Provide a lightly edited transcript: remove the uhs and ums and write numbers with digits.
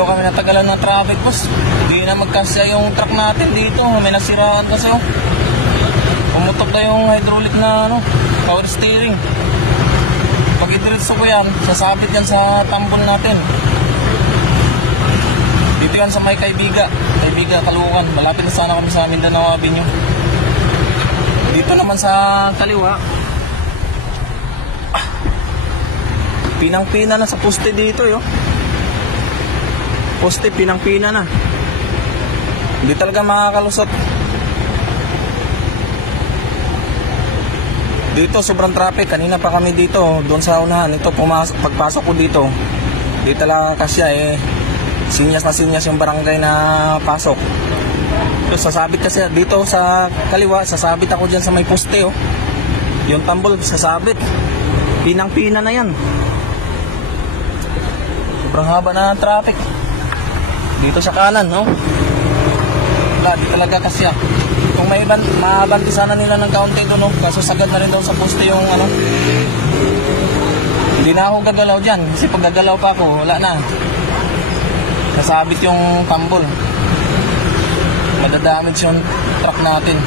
Dito kami natagalan ng traffic, boss. Hindi na magkasya yung truck natin dito. May nasiraan kasi, oh. Pumutok na yung hydraulic na, power steering. Pag idiretso ko yan, sasabit yan sa tambon natin. Dito yan sa may Kaybiga, Caloocan. Malapit na sana kami sa Mindanao Avenue. Dito naman sa kaliwa, pinang-pina na sa poste dito, yo. Poste, pinang-pina na. Hindi talaga makakalusot. Dito sobrang traffic. Kanina pa kami dito, doon sa unahan. Ito, pagpasok ko dito, di talaga kasya, sinyas na sinyas yung barangay na pasok. So, sasabit kasi dito sa kaliwa, sasabit ako dyan sa may poste, oh. Yung tambol, sasabit. Pinang-pina na yan. Sobrang haba na ng traffic. Dito sa kanan, no? Wala, di talaga kasya. Kung may mabanti sana nila ng kaunti doon, no? Kaso sagad na rin daw sa poste yung Hindi na ako gagalaw dyan. Kasi pag gagalaw pa ako, wala na. Nasabit yung tambol. Madadamage yung truck natin.